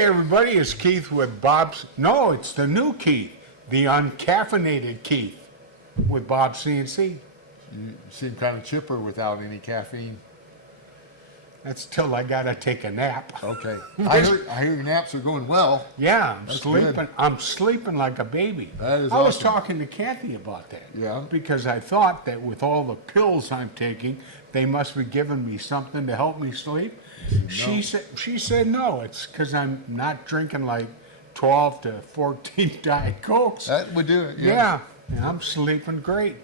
Hey everybody, it's Keith with Bob's. No, it's the new Keith, the uncaffeinated Keith with Bob CNC. You seem kind of chipper without any caffeine. That's till I gotta take a nap. Okay. I hear your naps are going well. Yeah, I'm That's sleeping. good. I'm sleeping like a baby. That is I was awesome. talking to Kathy about that. Yeah. Because I thought that with all the pills I'm taking, they must be giving me something to help me sleep. She said no. It's because I'm not drinking like 12 to 14 Diet Cokes. That would do it. Yeah, and I'm sleeping great.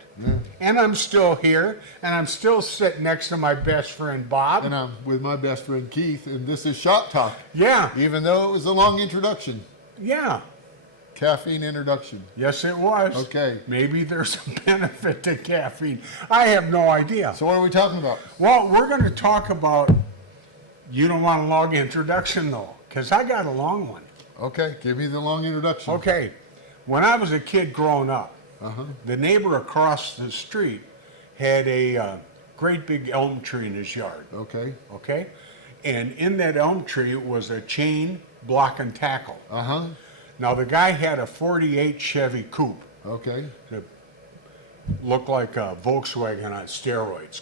And I'm still here, and I'm still sitting next to my best friend Bob. And I'm with my best friend Keith, and this is Shop Talk. Yeah, Even though it was a long introduction, yeah. caffeine introduction. Yes, it was. Okay. Maybe there's a benefit to caffeine. I have no idea. So what are we talking about? Well, we're going to talk about, you don't want a long introduction though, because I got a long one. Okay, give me the long introduction. Okay, when I was a kid growing up, Uh-huh. the neighbor across the street had a great big elm tree in his yard, Okay. okay? And in that elm tree was a chain block and tackle. Uh-huh. Now, the guy had a 48 Chevy Coupe Okay. that looked like a Volkswagen on steroids.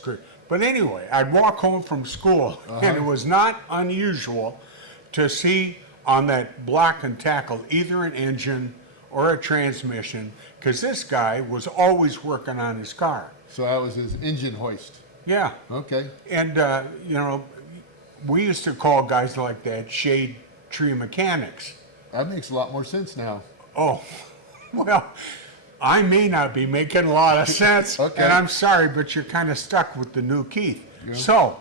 But anyway, I'd walk home from school, and it was not unusual to see on that block and tackle either an engine or a transmission, because this guy was always working on his car. So that was his engine hoist. Yeah, Okay. and we used to call guys like that shade tree mechanics. That makes a lot more sense now. Oh, well, I may not be making a lot of sense, Okay. and I'm sorry, but you're kind of stuck with the new Keith. Yeah. So,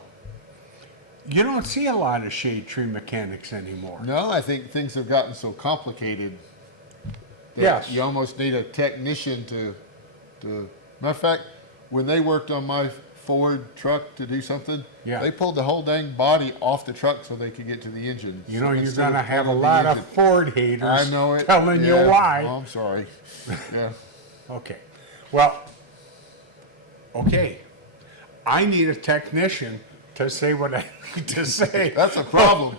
you don't see a lot of shade tree mechanics anymore. No, I think things have gotten so complicated that Yes. you almost need a technician to matter of fact, when they worked on my Ford truck to do something, Yeah. they pulled the whole dang body off the truck so they could get to the engine. You know, you're Instead going to of have a plugging the lot of engine. Ford haters I know it. telling Yeah. you why. Oh, I'm sorry. Yeah. Okay. Well, okay. I need a technician to say what I need to say. That's a problem.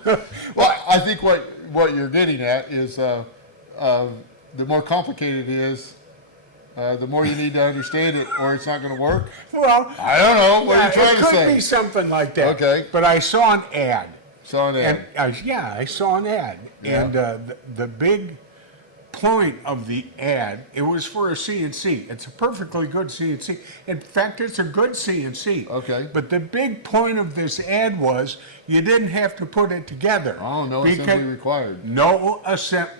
Well, I think what you're getting at is the more complicated it is, the more you need to understand it, or it's not going to work. Well, I don't know. What are you trying it to could say? be something like that. Okay. But I saw an ad. So And I saw an ad, Yeah. and the big point of the ad, it was for a CNC. It's a perfectly good CNC. In fact, it's a good CNC. Okay. But the big point of this ad was you didn't have to put it together. Oh, no Because- assembly required. No assembly.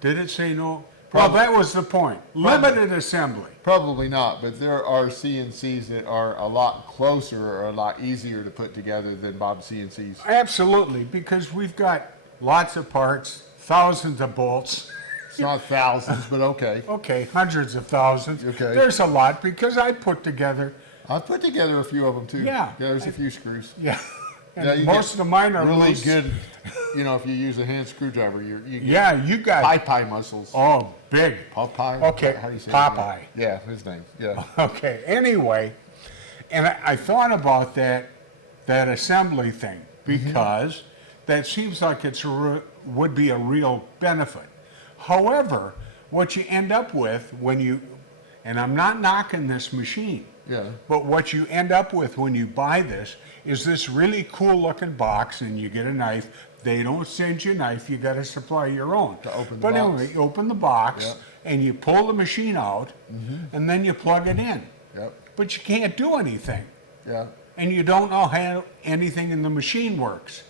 Did it say no? Probably. Well, that was the point. Limited assembly. Probably not, but there are CNCs that are a lot closer or a lot easier to put together than Bob CNCs. Absolutely, because we've got lots of parts, thousands of bolts. It's not thousands, but okay. Okay, hundreds of thousands. Okay. There's a lot because I put together, I've put together a few of them too. Yeah. There's a few screws. yeah. And Yeah, you most get of mine are really loose. good. You know, if you use a hand screwdriver, you get Yeah, you got, Popeye muscles. oh, big. Popeye. Okay, How do you say Popeye. It? Yeah, his name. Yeah. Okay, anyway, and I thought about that assembly thing because that seems like would be a real benefit. However, what you end up with when you, and I'm not knocking this machine, Yeah. but what you end up with when you buy this is this really cool looking box, and you get a knife. They don't send you a knife, you got to supply your own. To open the but box. anyway, you open the box Yep. and you pull the machine out, and then you plug it in. Yep. But you can't do anything, Yeah. and you don't know how anything in the machine works.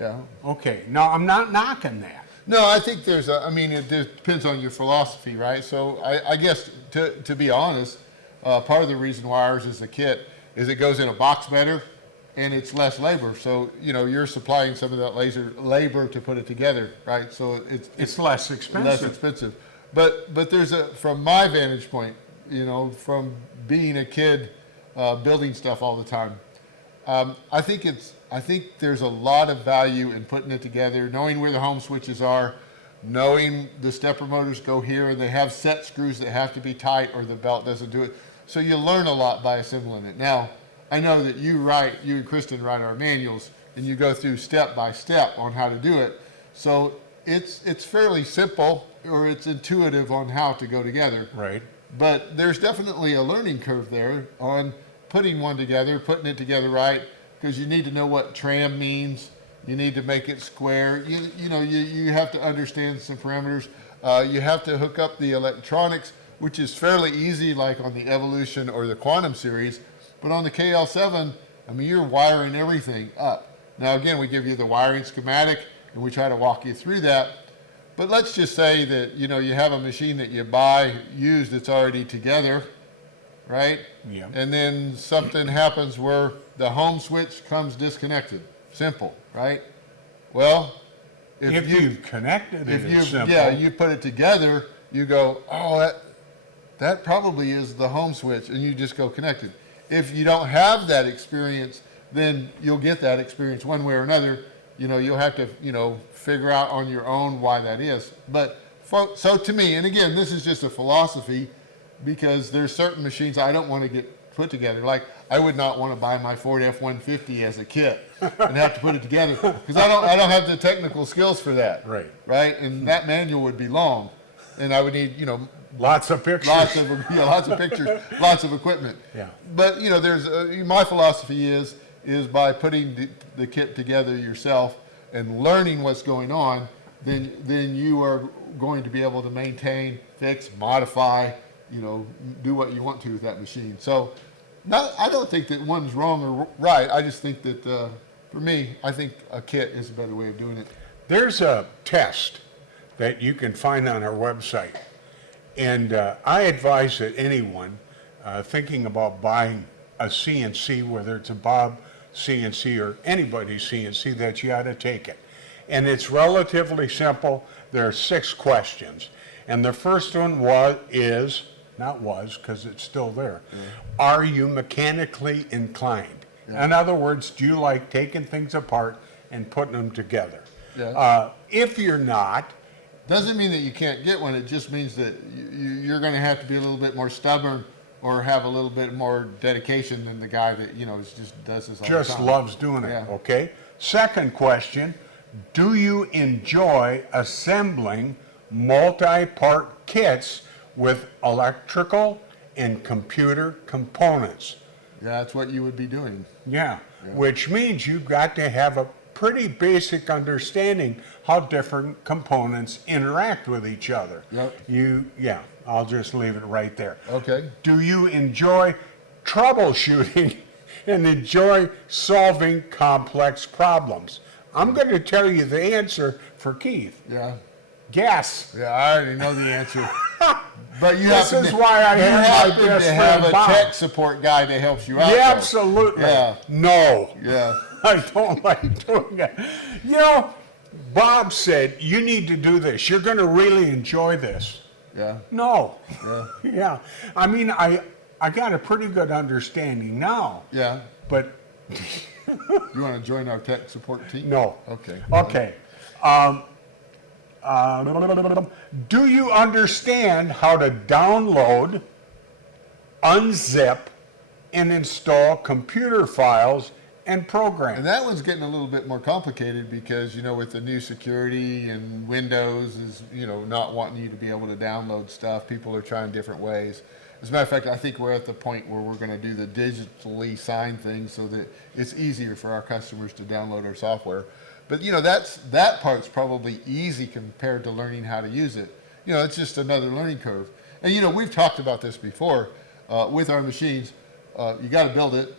Yeah. Okay, now I'm not knocking that. No, I think there's a, I mean, it just depends on your philosophy, right? So I guess to be honest, part of the reason why ours is a kit is it goes in a box better and it's less labor. So, you know, you're supplying some of that labor to put it together, right? So It's less expensive. less expensive. But there's a, from my vantage point, you know, from being a kid, building stuff all the time, I think there's a lot of value in putting it together, knowing where the home switches are, knowing the stepper motors go here, and they have set screws that have to be tight or the belt doesn't do it. So you learn a lot by assembling it. Now, I know that you and Kristen write our manuals, and you go through step by step on how to do it. So it's fairly simple, or it's intuitive on how to go together. Right. But there's definitely a learning curve there on putting one together, putting it together right, because you need to know what tram means. You need to make it square. You have to understand some parameters. You have to hook up the electronics, which is fairly easy, like on the Evolution or the Quantum series. But on the KL7, I mean, you're wiring everything up. Now, again, we give you the wiring schematic, and we try to walk you through that. But let's just say that, you have a machine that you buy used that's already together, right? Yeah. And then something happens where the home switch comes disconnected. Simple, right? Well, If you've connected it, it's simple. yeah, you put it together, you go, oh, that probably is the home switch, and you just go connected. If you don't have that experience, then you'll get that experience one way or another. You'll have to, figure out on your own why that is. But so to me, and again, this is just a philosophy, because there's certain machines I don't want to get put together. Like, I would not want to buy my Ford F-150 as a kit and have to put it together, because I don't have the technical skills for that. Right. Right, and that manual would be long, and I would need, Lots of pictures. lots of pictures, lots of equipment. Yeah. But there's my philosophy is by putting the kit together yourself and learning what's going on, then you are going to be able to maintain, fix, modify, do what you want to with that machine. So, I don't think that one's wrong or right. I just think that for me, I think a kit is a better way of doing it. There's a test that you can find on our website. And I advise that anyone thinking about buying a CNC, whether it's a Bob CNC or anybody's CNC, that you ought to take it. And it's relatively simple. There are 6 questions. And the first one because it's still there. Are you mechanically inclined? Yeah. In other words, do you like taking things apart and putting them together? Yeah. If you're not, Doesn't mean that you can't get one. It just means that you're going to have to be a little bit more stubborn or have a little bit more dedication than the guy that just does this all the just time. loves doing it, Yeah. okay? Second question, do you enjoy assembling multi-part kits with electrical and computer components? Yeah, that's what you would be doing. Yeah, which means you've got to have a pretty basic understanding how different components interact with each other. Yep. I'll just leave it right there. Okay. Do you enjoy troubleshooting and enjoy solving complex problems? I'm going to tell you the answer for Keith. Yeah. Guess. Yeah, I already know the answer. But you This happen is to, why I you have my happen best to have friend a Bob. tech support guy that helps you out. Yeah, though. absolutely. Yeah. No. Yeah. I don't like doing it. Bob said, you need to do this. You're going to really enjoy this. Yeah. No. Yeah. Yeah. I mean, I got a pretty good understanding now, Yeah. but You want to join our tech support team? no. Okay. Okay. Do you understand how to download, unzip, and install computer files and programs? And that one's getting a little bit more complicated because, with the new security and Windows is, not wanting you to be able to download stuff. People are trying different ways. As a matter of fact, I think we're at the point where we're going to do the digitally signed thing so that it's easier for our customers to download our software. But, that part's probably easy compared to learning how to use it. It's just another learning curve. And, we've talked about this before with our machines. You got to build it,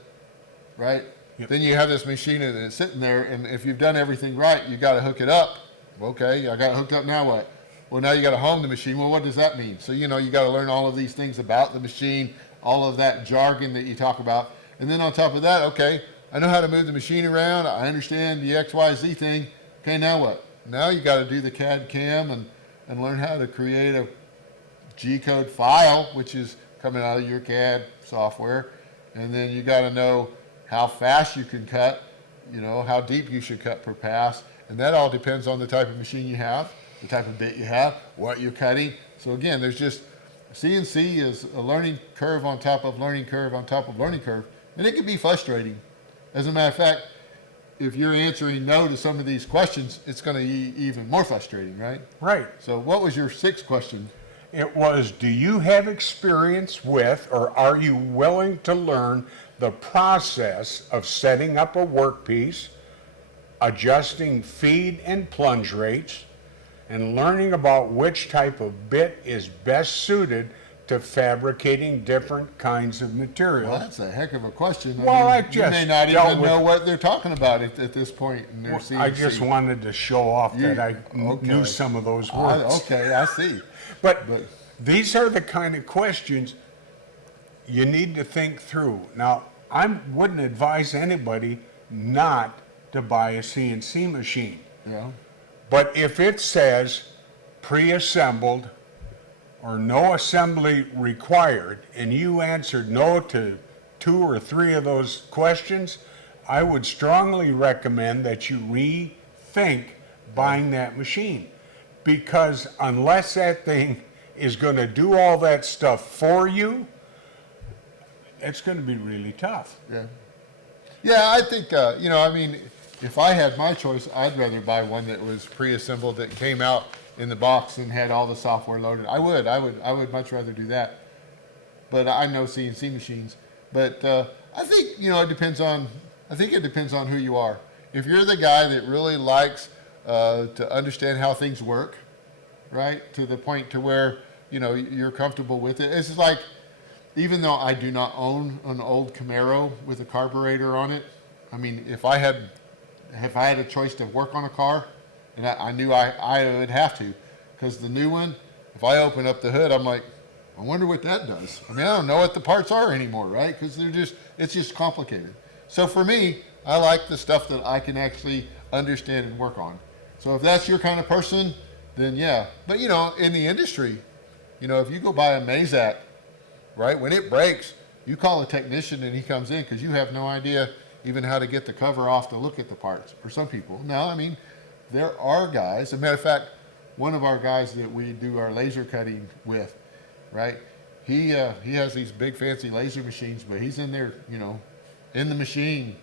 right? Yep. Then you have this machine that's sitting there, and if you've done everything right, you got to hook it up. Okay, I got it hooked up, now what? Well, now you got to home the machine. Well, what does that mean? So, you got to learn all of these things about the machine, all of that jargon that you talk about. And then on top of that, okay, I know how to move the machine around. I understand the XYZ thing. Okay, now what? Now you got to do the CAD CAM and learn how to create a G-code file, which is coming out of your CAD software. And then you got to know how fast you can cut, how deep you should cut per pass. And that all depends on the type of machine you have, the type of bit you have, what you're cutting. So again, there's just, CNC is a learning curve on top of learning curve on top of learning curve. And it can be frustrating. As a matter of fact, if you're answering no to some of these questions, it's going to be even more frustrating, right? Right. So what was your sixth question? It was, do you have experience with, or are you willing to learn the process of setting up a workpiece, adjusting feed and plunge rates, and learning about which type of bit is best suited to fabricating different kinds of materials? Well, that's a heck of a question. Well, I you just may not dealt even with- know what they're talking about at this point in their CNC. I just wanted to show off You- that I knew okay. some of those words. Okay, I see. But But- these are the kind of questions you need to think through. Now, I wouldn't advise anybody not to buy a CNC machine. Yeah. But if it says pre-assembled or no assembly required, and you answered no to 2 or 3 of those questions, I would strongly recommend that you rethink buying that machine. Because unless that thing is going to do all that stuff for you, it's going to be really tough. Yeah. Yeah, I think, I mean, if I had my choice, I'd rather buy one that was pre-assembled, that came out in the box and had all the software loaded. I would much rather do that. But I know CNC machines. But I think, it depends on who you are. If you're the guy that really likes to understand how things work, right, to the point to where, you're comfortable with it. It's just like, even though I do not own an old Camaro with a carburetor on it, I mean, if I had a choice to work on a car, and I knew I would have to, because the new one, if I open up the hood, I'm like, I wonder what that does. I mean, I don't know what the parts are anymore, right? Because it's just complicated. So for me, I like the stuff that I can actually understand and work on. So if that's your kind of person, then yeah. But in the industry, if you go buy a Mazak, right, when it breaks, you call a technician and he comes in because you have no idea even how to get the cover off to look at the parts. For some people, no, I mean, there are guys. As a matter of fact, one of our guys that we do our laser cutting with, right? He has these big fancy laser machines, but he's in there, in the machine,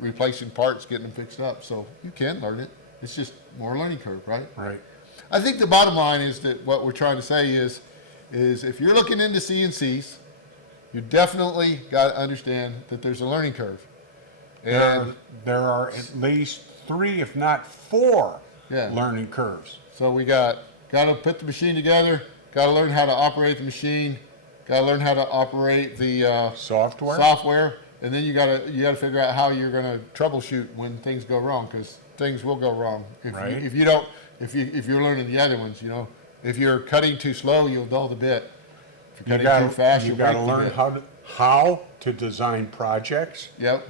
replacing parts, getting them fixed up. So you can learn it. It's just more learning curve, right? Right. I think the bottom line is that what we're trying to say is if you're looking into CNCs, you definitely got to understand that there's a learning curve. And There are at least 3, if not 4, Yeah. learning curves. so we got to put the machine together, got to learn how to operate the machine, got to learn how to operate the Software? and then you got to figure out how you're going to troubleshoot when things go wrong, because things will go wrong Right. if you're learning the other ones. If you're cutting too slow, you'll dull the bit. If you're cutting too fast, you you'll got to break the learn bit. how to design projects, Yep.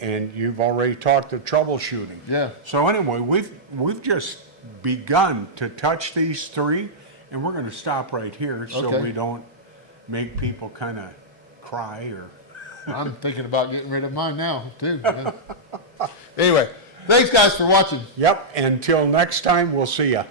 and you've already talked to troubleshooting. Yeah. So anyway, we've just begun to touch these 3, and we're going to stop right here so Okay. we don't make people kind of cry or. I'm thinking about getting rid of mine now too. Yeah. Anyway, thanks guys for watching. Yep. Until next time, we'll see ya.